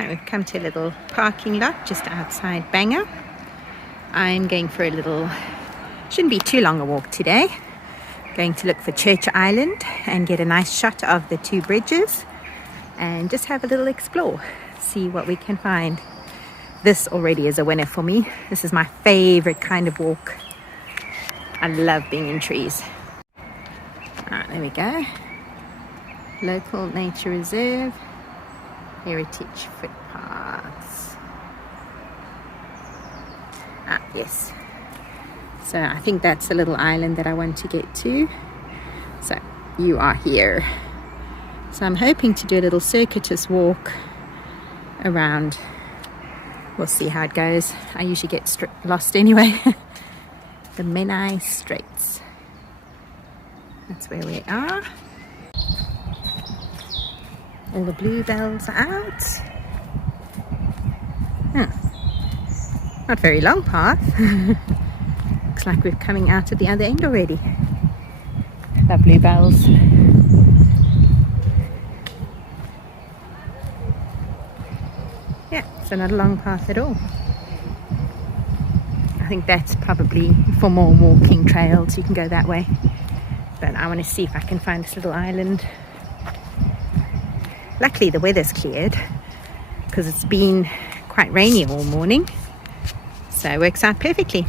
Right, we've come to a little parking lot just outside Bangor. I'm going for a little, shouldn't be too long a walk today. Going to look for Church Island and get a nice shot of the two bridges and just have a little explore, see what we can find. This already is a winner for me. This is my favorite kind of walk. I love being in trees. Alright, there we go. Local Nature Reserve, Heritage Footpaths. Ah, yes. So I think that's the little island that I want to get to. So you are here. So I'm hoping to do a little circuitous walk around. We'll see how it goes. I usually get lost anyway. The Menai Straits. That's where we are. All the bluebells are out. Not very long path. Looks like we're coming out at the other end already. Love bluebells. Yeah, so not a long path at all. I think that's probably for more walking trails. You can go that way. But I want to see if I can find this little island. Luckily the weather's cleared because it's been quite rainy all morning. So it works out perfectly.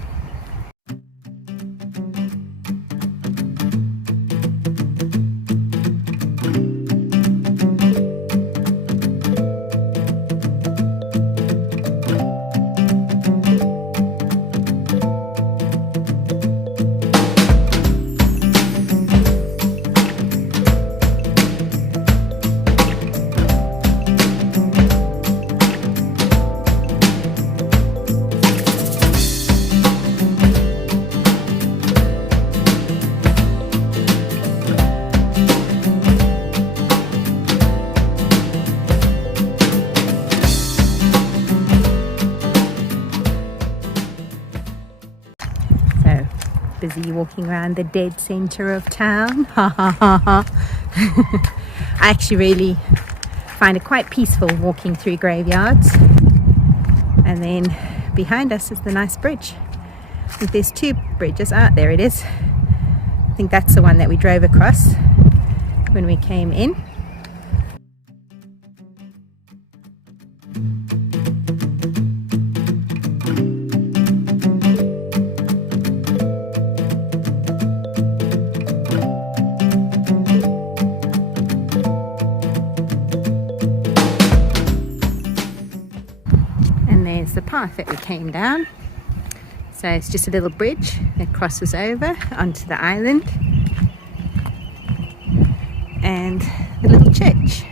Busy walking around the dead center of town. I actually really find it quite peaceful walking through graveyards. And then behind us is the nice bridge. I think there's two bridges. Ah, there it is. I think that's the one that we drove across when we came in. The path that we came down. So it's just a little bridge that crosses over onto the island and the little church.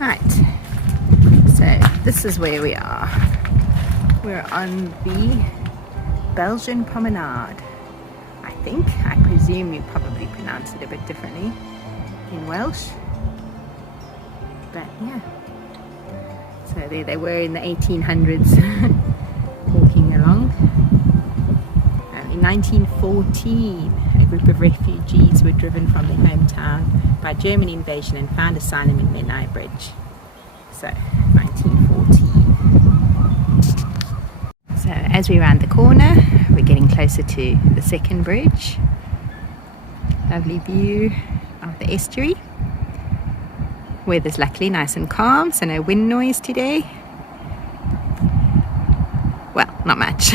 Right, so this is where we are. We're on the Belgian Promenade, I think. I presume you probably pronounce it a bit differently in Welsh. But yeah, so there they were in the 1800s walking along. In 1914, a group of refugees were driven from their hometown by German invasion and found asylum in Menai Bridge. So, 1914. So, as we round the corner, we're getting closer to the second bridge. Lovely view of the estuary. Weather's luckily nice and calm, so no wind noise today. Well, not much.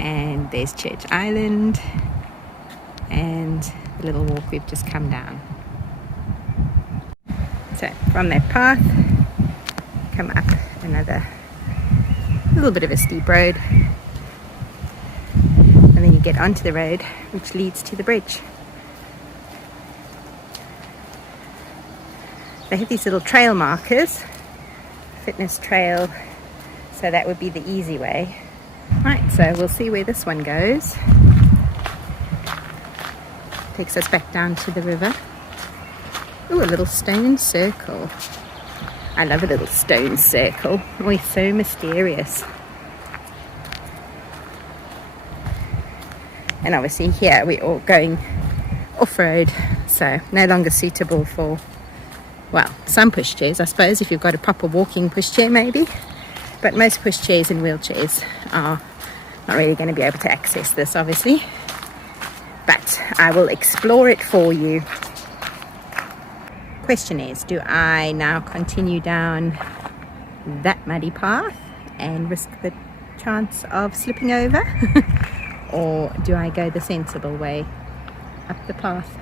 And there's Church Island and the little walk we've just come down. So from that path, come up another little bit of a steep road, and then you get onto the road which leads to the bridge. They have these little trail markers, fitness trail, so that would be the easy way. Right, so we'll see where this one goes. Takes us back down to the river. Ooh, a little stone circle. I love a little stone circle. Always so mysterious. And obviously here we're all going off-road, so no longer suitable for, well, some pushchairs, I suppose, if you've got a proper walking pushchair maybe. But most pushchairs and wheelchairs are not really going to be able to access this, obviously. But I will explore it for you. Question is, do I now continue down that muddy path and risk the chance of slipping over? Or do I go the sensible way up the path?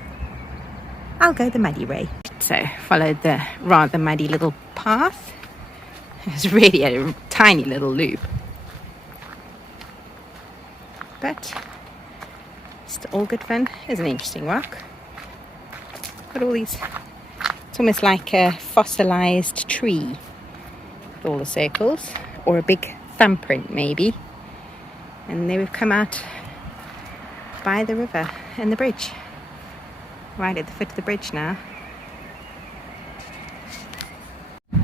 I'll go the muddy way. So followed the rather muddy little path. It's really a tiny little loop, but it's all good fun. It's an interesting rock. Got all these, it's almost like a fossilized tree with all the circles, or a big thumbprint maybe. And there we've come out by the river and the bridge. Right at the foot of the bridge now.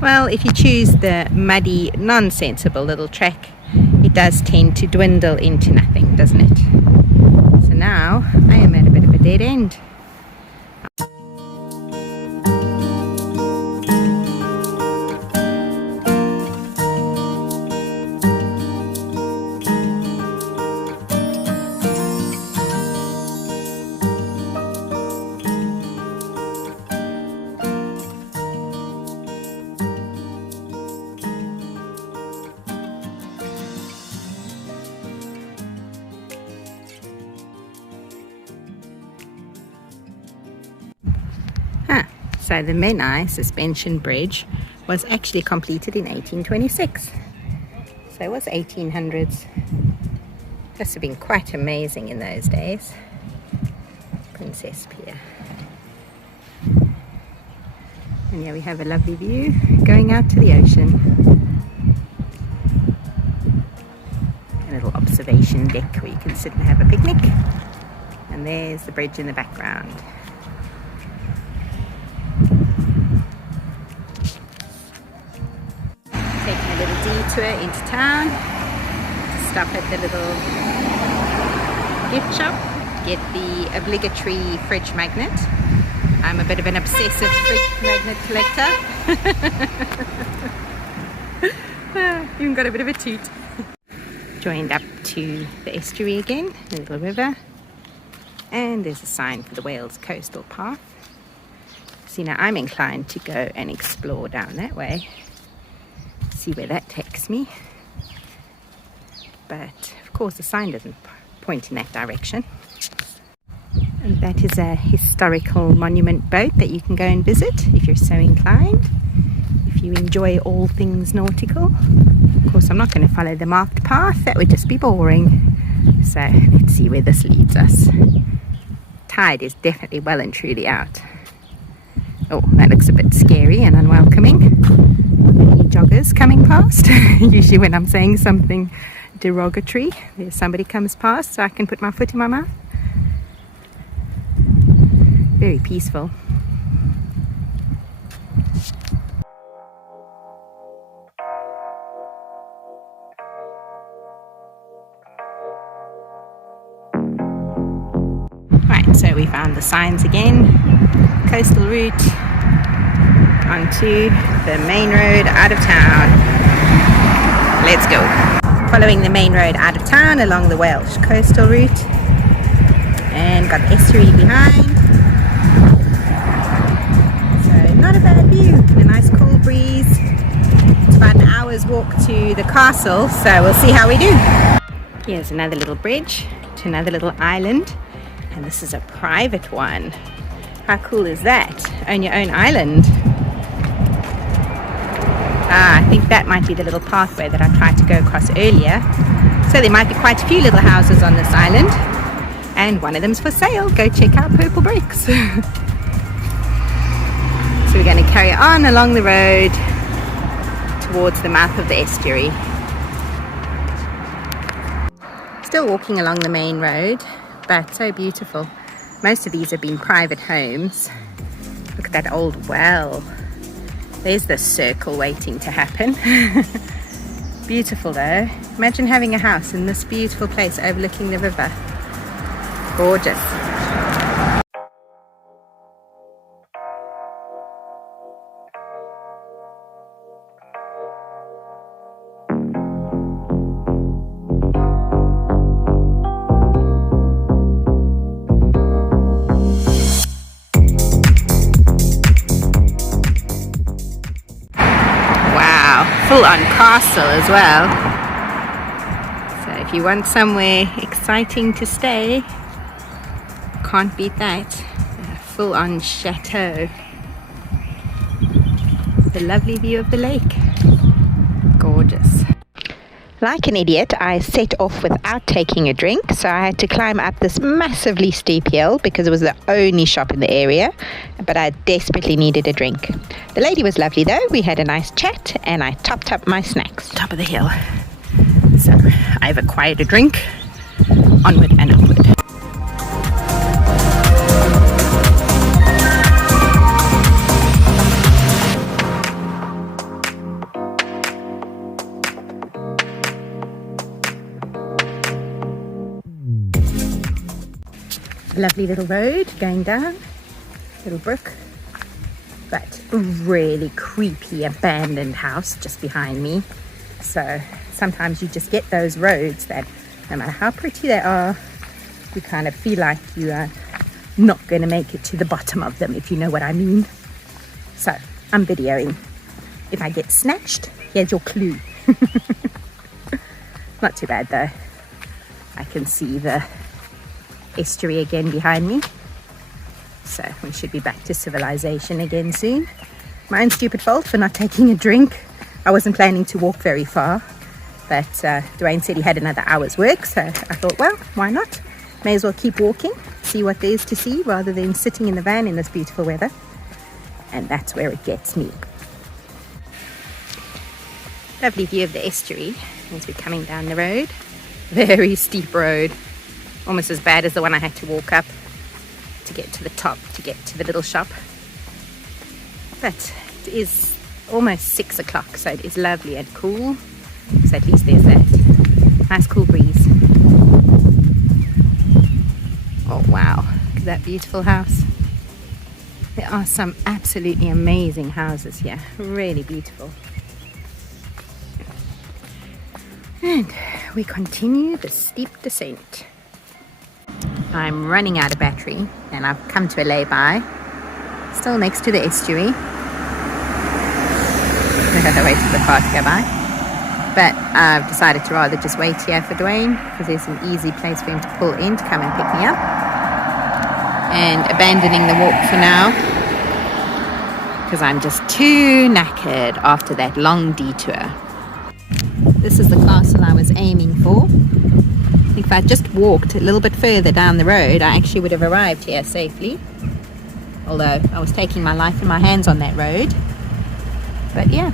Well, if you choose the muddy, nonsensible little track, it does tend to dwindle into nothing, doesn't it? So now I am at a bit of a dead end. So the Menai suspension bridge was actually completed in 1826. So it was 1800s. Must have been quite amazing in those days. Princess Pier. And yeah, we have a lovely view going out to the ocean. A little observation deck where you can sit and have a picnic. And there's the bridge in the background. Taking a little detour into town to stop at the little gift shop, get the obligatory fridge magnet. I'm a bit of an obsessive fridge magnet collector. Even got a bit of a toot. Joined up to the estuary again, the little river, and there's a sign for the Wales Coastal Path. See, now I'm inclined to go and explore down that way, see where that takes me, but of course the sign doesn't point in that direction. And that is a historical monument boat that you can go and visit if you're so inclined, if you enjoy all things nautical. Of course I'm not going to follow the marked path, that would just be boring. So let's see where this leads us. Tide is definitely well and truly out. Oh, that looks a bit scary and unwelcoming. Any joggers coming past? Usually when I'm saying something derogatory, there's somebody comes past so I can put my foot in my mouth. Very peaceful. Right, so we found the signs again. Coastal route onto the main road out of town. Let's go. Following the main road out of town along the Welsh coastal route, and got the estuary behind. So not a bad view, a nice cool breeze. It's about an hour's walk to the castle, so we'll see how we do. Here's another little bridge to another little island, and this is a private one. How cool is that? Own your own island. I think that might be the little pathway that I tried to go across earlier. So there might be quite a few little houses on this island, and one of them's for sale. Go check out purple bricks. So we're going to carry on along the road towards the mouth of the estuary. Still walking along the main road, but so beautiful. Most of these have been private homes. Look at that old well. There's the circle waiting to happen. Beautiful though. Imagine having a house in this beautiful place overlooking the river. Gorgeous. Full-on castle as well. So if you want somewhere exciting to stay, can't beat that. A full-on chateau. The lovely view of the lake. Gorgeous. Like an idiot, I set off without taking a drink, so I had to climb up this massively steep hill because it was the only shop in the area, but I desperately needed a drink. The lady was lovely though. We had a nice chat and I topped up my snacks. Top of the hill. So I've acquired a drink. Onward and upward. Lovely little road going down, little brook, but a really creepy abandoned house just behind me. So sometimes you just get those roads that no matter how pretty they are, you kind of feel like you are not going to make it to the bottom of them, if you know what I mean. So I'm videoing. If I get snatched, here's your clue. Not too bad though. I can see the estuary again behind me, so we should be back to civilization again soon. My own stupid fault for not taking a drink. I wasn't planning to walk very far, but Dwayne said he had another hour's work, so I thought, well, why not? May as well keep walking, see what there is to see, rather than sitting in the van in this beautiful weather. And that's where it gets me. Lovely view of the estuary as we're coming down the road. Very steep road. Almost as bad as the one I had to walk up to get to the top, to get to the little shop. But it is almost 6 o'clock, so it is lovely and cool. So at least there's that nice cool breeze. Oh wow, look at that beautiful house. There are some absolutely amazing houses here, really beautiful. And we continue the steep descent. I'm running out of battery and I've come to a lay-by, still next to the estuary. Wait for the car to go by. But I've decided to rather just wait here for Dwayne because there's an easy place for him to pull in to come and pick me up. And abandoning the walk for now because I'm just too knackered after that long detour. This is the castle I was aiming for. I think if I just walked a little bit further down the road, I actually would have arrived here safely. Although I was taking my life in my hands on that road. But yeah,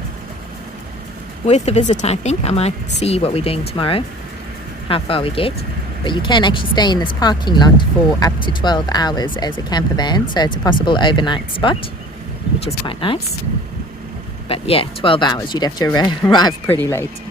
worth a visit, I think. I might see what we're doing tomorrow, how far we get. But you can actually stay in this parking lot for up to 12 hours as a camper van. So it's a possible overnight spot, which is quite nice. But yeah, 12 hours, you'd have to arrive pretty late.